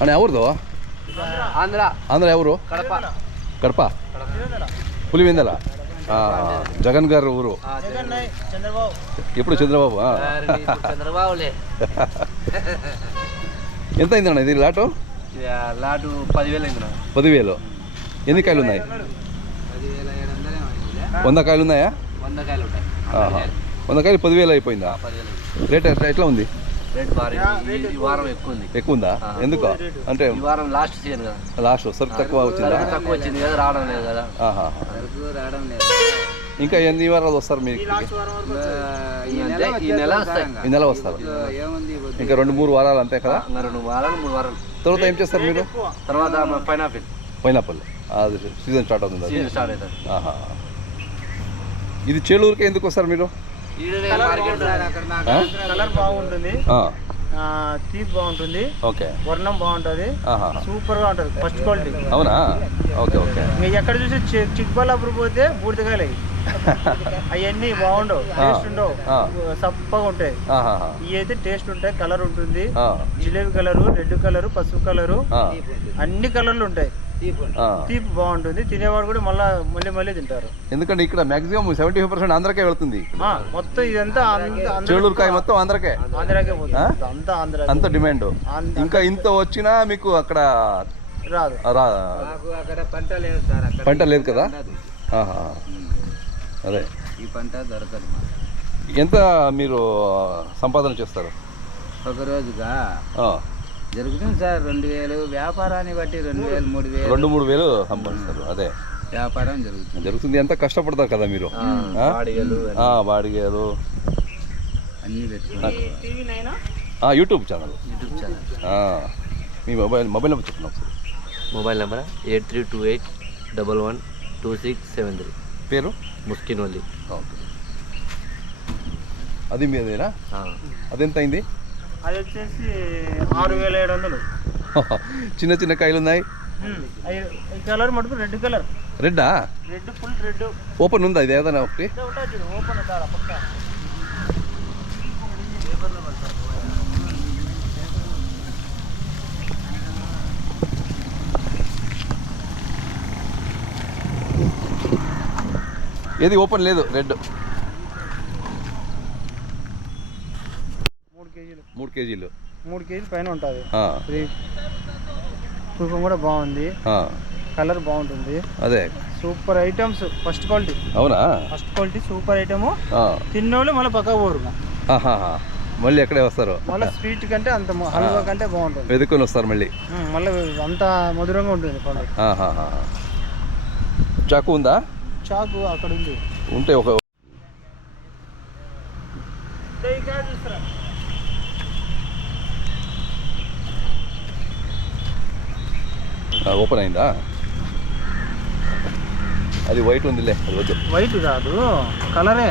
అన్న ఎవరిదో? ఆంధ్ర ఎవరు? కడప పులివెందల. జగన్ గారు ఊరు. ఎప్పుడు చంద్రబాబు? ఎంత అయిందన్న ఇది లాటు? 10,000. ఎన్ని కాయలు ఉన్నాయి? 100 కాయలు ఉన్నాయా? 100 కాయలు 10,000 అయిపోయిందా? రేట్ ఎట్లా ఉంది? ఎక్కువ ఉందా? ఎందుకు? అంటే లాస్ట్ సీజన్ కదా, లాస్ట్ సరుకు తక్కువ వచ్చిందా? తక్కువ వచ్చింది కదా, రావడం లేదు కదా. ఇంకా ఎన్ని వారాలు వస్తారు మీకు? ఈ నెల వస్తారు. ఇంకా 2-3 వారాలు అంతే కదా? 2 వారాలు 3 వారాలు తర్వాత ఏం చేస్తారు మీరు? తర్వాత పైనాపిల్ అది సీజన్ స్టార్ట్ అవుతుంది. అవుతుంది. ఇది చేలూరుకే ఎందుకు వస్తారు మీరు? కలర్ బాగుంటుంది, తీపి బాగుంటుంది, ఓకే, వర్ణం బాగుంటుంది, సూపర్ గా ఉంటుంది, ఫస్ట్ క్వాలిటీ. అవునా? Okay okay. ఎక్కడ చూసి చిక్బల్లాపూర్ పోతే బూడిదకాయలు అవన్నీ బాగుండవు, టేస్ట్ ఉండవు, సప్పగా ఉంటాయి. ఇవి అయితే టేస్ట్ ఉంటాయి, కలర్ ఉంటుంది, జిలేబీ కలరు, రెడ్ కలరు, పసుపు కలరు, అన్ని కలర్లు ఉంటాయి. తీపి బాగుంటుంది, తినేవాడు కూడా మళ్ళీ తింటారు. ఎందుకంటే ఇక్కడ మాక్సిమం 75% ఆంధ్రకే వెళ్తుంది. మొత్తం ఇదంతా చేలూరుకాయ మొత్తం ఆంధ్రకే అంతా ఆంధ్ర, అంత డిమాండ్. ఇంకా ఇంత వచ్చినా మీకు అక్కడ రాదు. పంట లేదు కదా? అదే, ఈ పంట దొరకదు. ఎంత మీరు సంపాదన చేస్తారు ఒక రోజుగా? జరుగుతుంది సార్ 2,000, వ్యాపారాన్ని బట్టి 2,000 3,000 2-3 సంపాదిస్తారు. అదే వ్యాపారం జరుగుతుంది. ఎంత కష్టపడతారు కదా మీరు. బాడిగలు అన్నీ పెట్టుకున్నారు. YouTube channel. మీ మొబైల్ నెంబర్ చెప్పండి ఒకసారి. Mobile number 8328112673. పేరు ముస్కినోలి. ఓకే, అది మీదేనా? అదెంత అయింది? అది వచ్చేసి 6,700. చిన్న చిన్న కాయలు ఉన్నాయి. ఈ కలర్ మటుకు రెడ్ కలర్. రెడ్డా? Red, full red. ఓపెన్ ఉందా ఇది ఏదైనా ఒకటి? ఓపెన్ పక్క. ఏది ఓపెన్ లేదు? రెడ్ 3 కేజీలు. 3 కేజీలు పైన ఉంటుంది. తూకం కూడా బాగుంది, కలర్ బాగుంటుంది. అదే సూపర్ ఐటమ్స్, ఫస్ట్ క్వాలిటీ. అవునా? First quality, super item. తిన్నోళ్ళు మళ్ళీ పక్క పోరు, మళ్ళీ ఎక్కడే వస్తారు. మళ్ళీ స్వీట్ కంటే అంత హల్వా కంటే బాగుంటుంది. వెతుక్కొని వస్తారు మళ్ళీ అంత మధురంగా ఉంటుంది పండుగ. చాకు ఉందా? చాకు అక్కడ ఉంది, ఉంటే ఒక ఓపెన్ అయిందా? అది వైట్ ఉందిలే, అది వద్దు. వైట్ కాదు, కలరే.